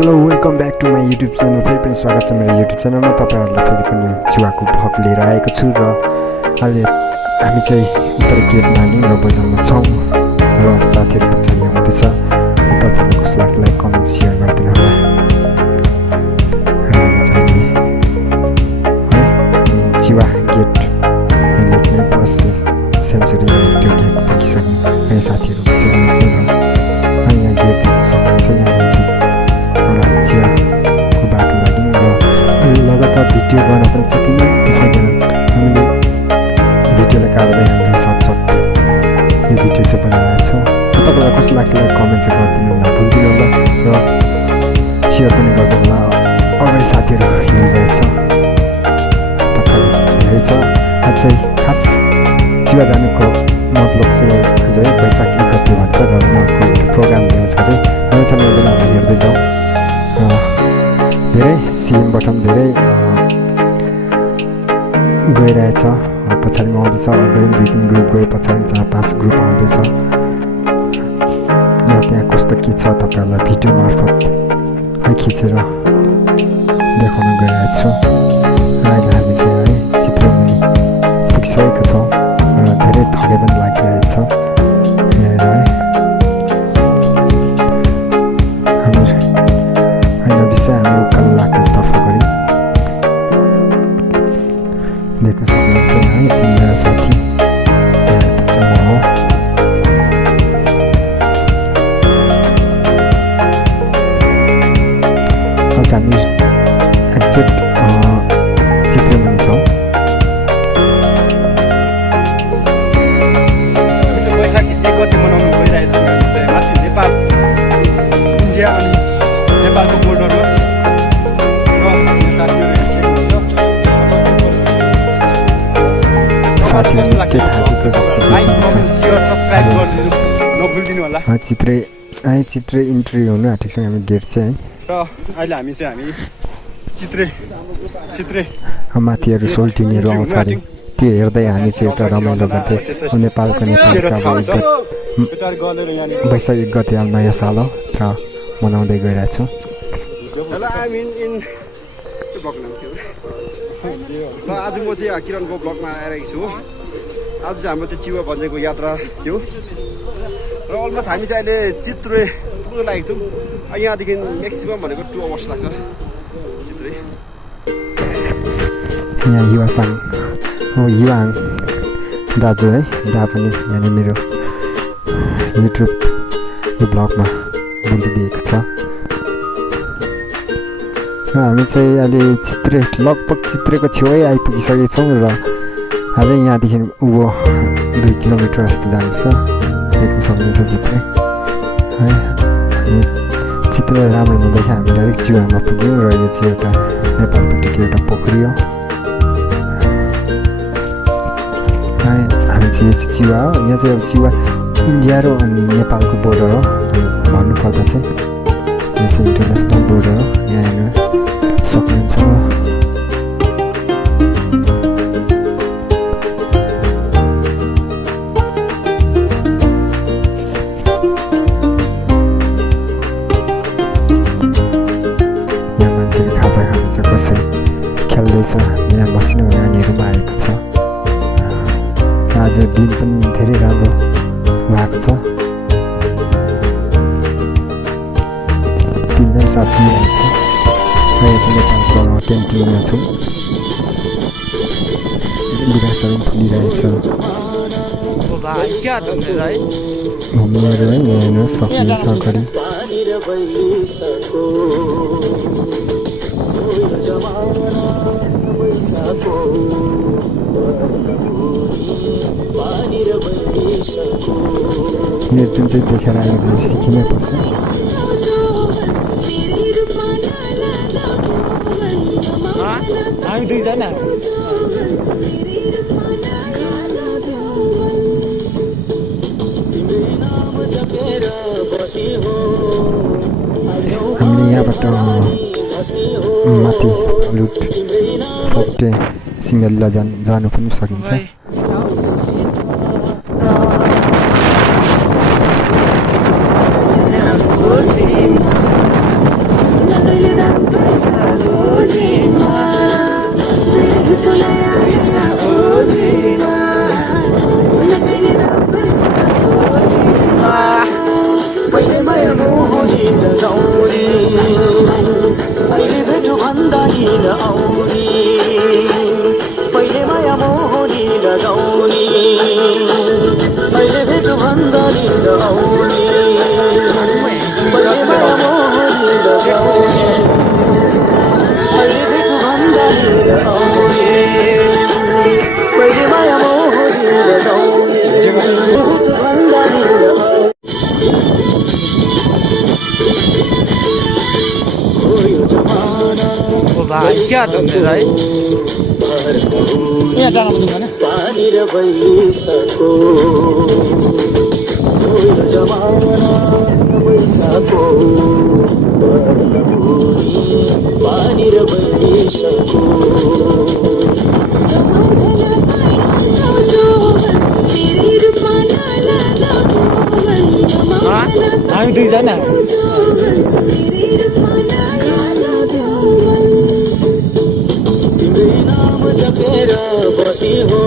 Hello welcome back to my YouTube channel. फेरि पनि स्वागत छ मेरो युट्युब च्यानलमा। तपाईँहरूलाई फेरि पनि चुवाको भ्लग लिएर आएको छु र अहिले हामी चाहिँ उत्तर गेट मालिङ र बजारमा छौँ र साथीहरू पछाडि आउँदैछ। तपाईँहरूले कस्तो लाग्छ लाइक कमेन्ट सेयर गरिदिनु होला। र हामी चाहिँ है चिवा गेट लेख्ने बस सेन्सुरी त्यो गेट पुगिसक्यौँ। यहाँ साथीहरू बसिरहेको छ र यहाँ गेट सक्नुहुन्छ। यहाँ चिवाको बाटो लाग्यौँ र लगातार भिडियो गर्न पनि सकिन्न। त्यसै कारण हामीले भिडियोलाई काट्दै हामीले सकसक यो भिडियो चाहिँ बनाइरहेको छौँ। तपाईँलाई कस्तो लाग्छ लाइक कमेन्ट चाहिँ गरिदिनु नभुलिदिनु होला र सेयर पनि गरिदिनु होला। अगाडि साथीहरू हिँडिरहेछ, पछाडि धेरै छ। आज चाहिँ खास चिवा जानुको मतलब चाहिँ आज है वैशाख 1 गते भन्छ र उनीहरूको प्रोग्राम ल्याउँछ अरे ल्याउँछ ल्याउँदैन अब हेर्दै जाउँ। धेरै सिएमबाट पनि धेरै गइरहेछ। पछाडिमा आउँदैछ, अगाडि 2-3 ग्रुप गयो, पछाडि 4-5 ग्रुप आउँदैछ। र त्यहाँ कस्तो के छ तपाईँहरूलाई भिडियो मार्फत है खिचेर देखाउन गइरहेको छु। र अहिले हामी चाहिँ है चित्रमुनि पुगिसकेको छौँ र धेरै थके पनि लागिरहेको छ हेरेर है। हामी उकालो लाग्ने तर्फ गरी देख्न सक्नुहुन्छ है। तिनजना साथी यहाँ यता चाहिँ म हो। आज हामी एक्ज्याक्ट चित्रमुनि छौँ। वैशाख 1 गते मनाउनु गइरहेको छौँ। हामी चाहिँ माथि नेपाल इन्डिया अनि नेपालको बोर्डरमा चित्रे इन्ट्री हुनु आँटेको छौँ हामी गेट चाहिँ है। र अहिले हामी चित्रे माथिहरू सोल्टिनीहरू आउँछ अरे त्यो हेर्दै हामी चाहिँ एउटा रमाइलो गर्थ्यो। नेपालको वैशाख 1 गते अब नयाँ साल हो र मनाउँदै गइरहेको छौँ। ल आज म चाहिँ किरणको ब्लगमा आइरहेको छु। आज चाहिँ हाम्रो चाहिँ चिवा भन्जेको यात्रा थियो र अलमोस्ट हामी चाहिँ अहिले चित्रे पुग्न लागेको छौँ। यहाँदेखि म्याक्सिमम् भनेको 2 आवर्स लाग्छ चित्रे। यहाँ युवासाङ हो, युवाङ दाजु है, दा पनि यहाँनिर मेरो युट्युब यो ब्लगमा बोलिदिएको छ। र हामी चाहिँ अहिले लगभग चित्रेको छेउै आइपुगिसकेको छौँ र अझै यहाँदेखि उँभो 2 किलोमिटर जस्तो जानुपर्छ। देख्न सक्नुहुन्छ चित्रे है। हामी चित्रे राम्रो हुँदैछ, हामी डाइरेक्ट चिवामा पुग्यौँ र यो चाहिँ एउटा नेपालपट्टिको एउटा पोखरी हो है। हामी चाहिँ यो चाहिँ चिवा हो। यहाँ चाहिँ अब चिवा इन्डिया र नेपालको बोर्डर हो भन्नुपर्दा चाहिँ। यो चाहिँ इन्टरनेसनल बोर्डर हो। यहाँ हेर्नु सक्नुहुन्छ। यहाँ मान्छेले खाजा खाँदैछ, कसै खेल्दैछ, यहाँ बस्नु नानीहरू पनि आएको छ। आज दिन पनि धेरै राम्रो भएको छ। 3 साथी आएको छ। नेपालको टेन्टिङमा छौँ। गुराँसहरू पनि फुलिरहेछ। घुम्नेहरू है यहाँ हेर्नु सक्नुहुन्छ अगाडि। यो जुन चाहिँ देखेर आएको चाहिँ सिक्किमै पर्छ। हामी दुईजना हामीले यहाँबाट माथि लुट फोक्टे सिङ्गलीला जानु पनि सकिन्छ। भाइ क्या त मेरो है यहाँ जानु पर्छ भने पानी र बैसको जमाना बैसको पानी र बैसको हामी दुईजना तिम्रै नाम जपेर बसी हो